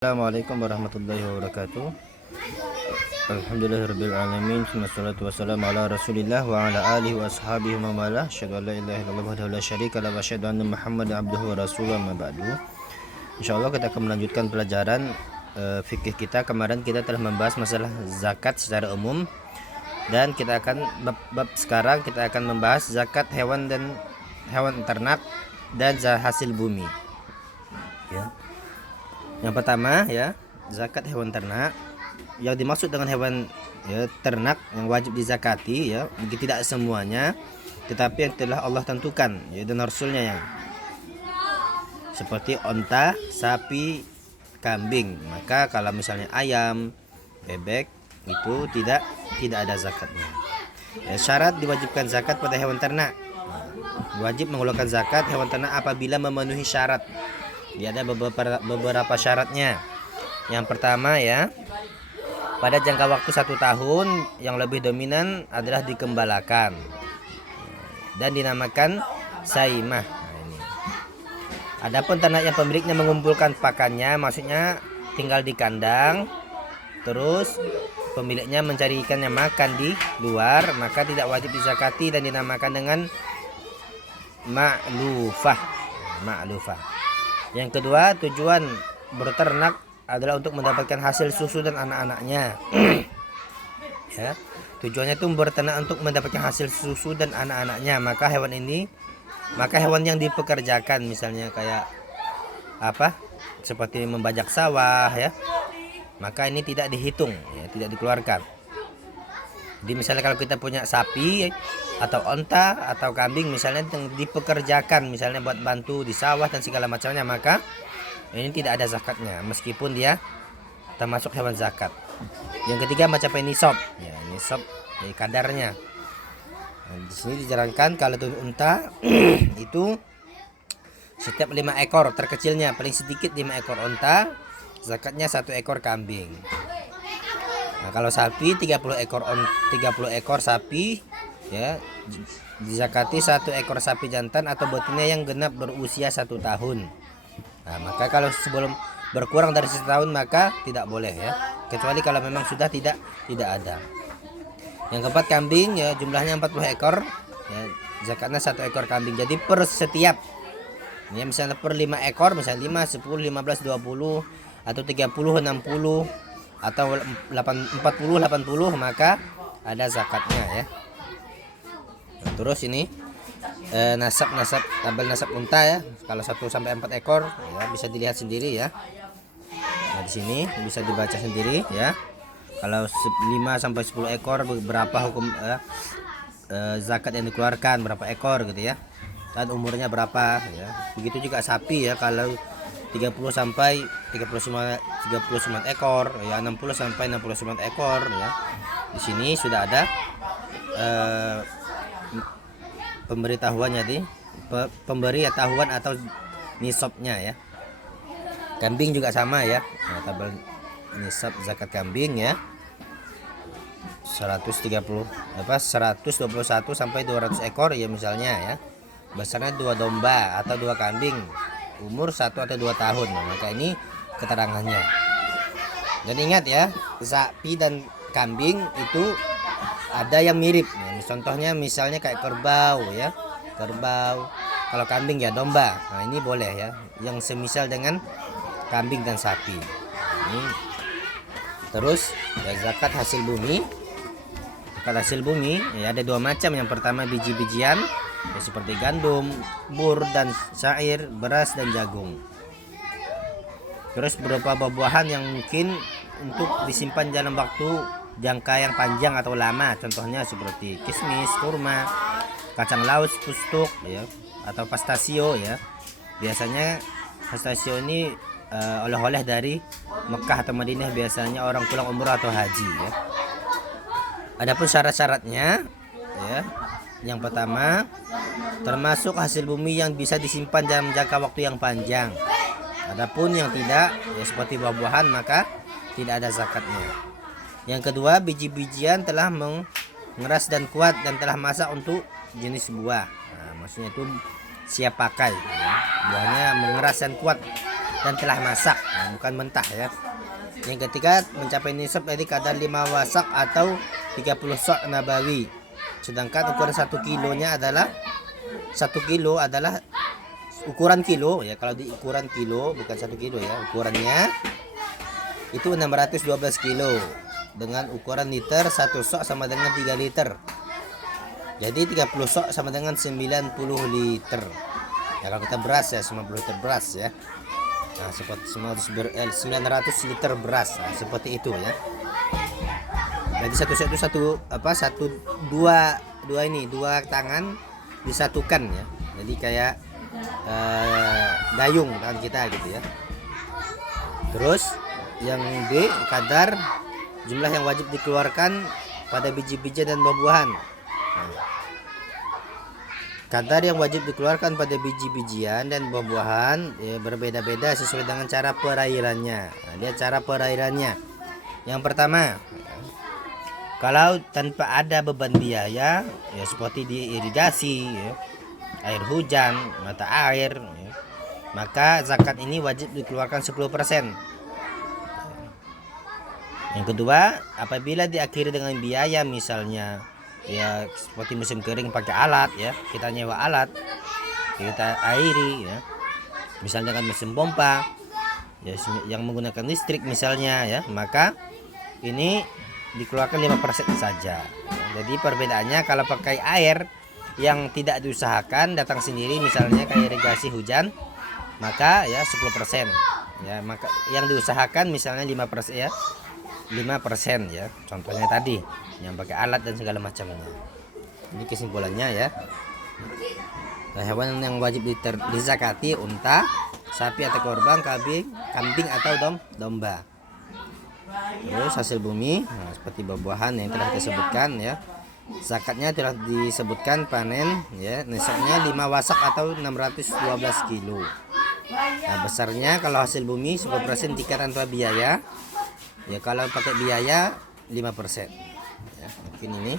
Assalamualaikum warahmatullahi wabarakatuh. Alhamdulillahirabbil alamin. Wassalatu wassalamu ala Rasulillah wa ala alihi wa ashabihi wa man wala. Asyhadu an la ilaha illallah wahdahu la syarika lahu wa asyhadu anna Muhammadan abduhu wa rasuluhu amma ba'du. Insyaallah kita akan melanjutkan pelajaran fikih kita. Kemarin kita telah membahas masalah zakat secara umum dan kita akan bab sekarang kita akan membahas zakat hewan dan hewan ternak dan hasil bumi. Ya. Yang pertama ya, zakat hewan ternak. Yang dimaksud dengan hewan ternak yang wajib dizakati ya, tidak semuanya, tetapi yang telah Allah tentukan ya, dan Rasulnya yang seperti onta, sapi, kambing. Maka kalau misalnya ayam, bebek itu tidak ada zakatnya. Ya, syarat diwajibkan zakat pada hewan ternak. Wajib mengeluarkan zakat hewan ternak apabila memenuhi syarat. Dia ada beberapa syaratnya. Yang pertama ya, pada jangka waktu 1 tahun yang lebih dominan adalah dikembalakan dan dinamakan saimah. Adapun ternak yang pemiliknya mengumpulkan pakannya, maksudnya tinggal di kandang, terus pemiliknya mencari ikannya makan di luar, maka tidak wajib dizakati dan dinamakan dengan ma'lufah. Yang kedua, tujuan berternak adalah untuk mendapatkan hasil susu dan anak-anaknya. Ya, tujuannya itu berternak untuk mendapatkan hasil susu dan anak-anaknya. Maka hewan yang dipekerjakan, misalnya kayak seperti membajak sawah ya, maka ini tidak dihitung ya, tidak dikeluarkan. Jadi misalnya kalau kita punya sapi atau onta atau kambing misalnya yang dipekerjakan misalnya buat bantu di sawah dan segala macamnya, maka ini tidak ada zakatnya meskipun dia termasuk hewan zakat. Yang ketiga, mencapai nisab. Ya, nisab ya, kadarnya. Nah, di sini dijarangkan kalau itu unta itu setiap 5 ekor terkecilnya, paling sedikit 5 ekor unta, zakatnya 1 ekor kambing. Nah, kalau sapi 30 ekor sapi ya, dizakati 1 ekor sapi jantan atau betina yang genap berusia 1 tahun. Nah, maka kalau sebelum berkurang dari 1 tahun maka tidak boleh ya, kecuali kalau memang sudah tidak ada. Yang keempat, kambing ya, jumlahnya 40 ekor ya, zakatnya 1 ekor kambing. Jadi per setiap ya, misalnya per 5 ekor, misalnya 5, 10, 15, 20 atau 30, 60 atau 40, 80, maka ada zakatnya ya. Nah, terus ini tabel nasab unta ya, kalau 1 sampai 4 ekor ya, bisa dilihat sendiri ya. Nah, di sini bisa dibaca sendiri ya. Kalau 5 sampai 10 ekor berapa hukum zakat yang dikeluarkan, berapa ekor gitu ya, dan umurnya berapa ya. Begitu juga sapi ya, kalau 30 sampai 39 ekor ya, 60 sampai 69 ekor ya. Di sini sudah ada pemberitahuannya di pemberitahuan atau nisabnya ya. Kambing juga sama ya. Nah, tabel nisab zakat kambing ya, 121 sampai 200 ekor ya misalnya ya. Besarnya 2 domba atau 2 kambing, umur 1 atau 2 tahun. Nah, maka ini keterangannya. Dan ingat ya, sapi dan kambing itu ada yang mirip ya, contohnya misalnya kayak kerbau ya, kalau kambing ya domba. Nah, ini boleh ya, yang semisal dengan kambing dan sapi ini. Terus ya, zakat hasil bumi ya, ada 2 macam. Yang pertama biji-bijian ya, seperti gandum, bur dan syair, beras dan jagung. Terus berupa buah-buahan yang mungkin untuk disimpan dalam waktu jangka yang panjang atau lama, contohnya seperti kismis, kurma, kacang laut, kustuk ya, atau pastasio ya. Biasanya pastasio ini oleh-oleh dari Mekah atau Madinah, biasanya orang pulang umrah atau haji ya. Adapun syarat-syaratnya ya, yang pertama, termasuk hasil bumi yang bisa disimpan dalam jangka waktu yang panjang. Adapun yang tidak ya, seperti buah-buahan, maka tidak ada zakatnya. Yang kedua, biji-bijian telah mengeras dan kuat dan telah masak untuk jenis buah. Nah, maksudnya itu siap pakai ya. Buahnya mengeras dan kuat dan telah masak, nah, bukan mentah ya. Yang ketiga mencapai nisab dari kadar 5 wasak atau 30 sok nabawi. Sedangkan ukuran 1 kilonya adalah 1 kilo adalah ukuran kilo ya. Kalau di ukuran kilo bukan 1 kilo ya, ukurannya itu 612 kilo dengan ukuran liter. 1 sok sama dengan 3 liter. Jadi 30 sok sama dengan 90 liter. Ya kalau kita beras ya 90 liter beras ya. Nah, seperti 900 liter beras. Nah, seperti itu ya. Jadi satu dua tangan disatukan ya. Jadi kayak dayung tangan kita gitu ya. Terus yang B, kadar jumlah yang wajib dikeluarkan pada biji-bijian dan buah-buahan. Kadar yang wajib dikeluarkan pada biji-bijian dan buah-buahan ya, berbeda-beda sesuai dengan cara perairannya. Nah, lihat cara perairannya. Yang pertama, kalau tanpa ada beban biaya ya seperti diirigasi ya, air hujan, mata air ya, maka zakat ini wajib dikeluarkan 10%. Yang kedua, apabila diakhiri dengan biaya misalnya ya seperti musim kering pakai alat ya, kita nyewa alat, kita airi ya, misalnya dengan mesin pompa ya yang menggunakan listrik misalnya ya, maka ini dikeluarkan 5% saja. Jadi perbedaannya kalau pakai air yang tidak diusahakan datang sendiri misalnya kayak irigasi hujan, maka ya 10% ya, maka yang diusahakan misalnya 5% ya, 5% ya, contohnya tadi yang pakai alat dan segala macamnya. Ini kesimpulannya ya. Nah, hewan yang wajib dizakati unta, sapi atau korban, kambing atau domba. Terus hasil bumi, nah, seperti buah-buahan yang telah disebutkan ya. Zakatnya telah disebutkan panen ya, nisabnya 5 wasak atau 612 kilo. Nah, besarnya kalau hasil bumi 10% jika tanpa biaya. Ya kalau pakai biaya 5%. Ya, mungkin ini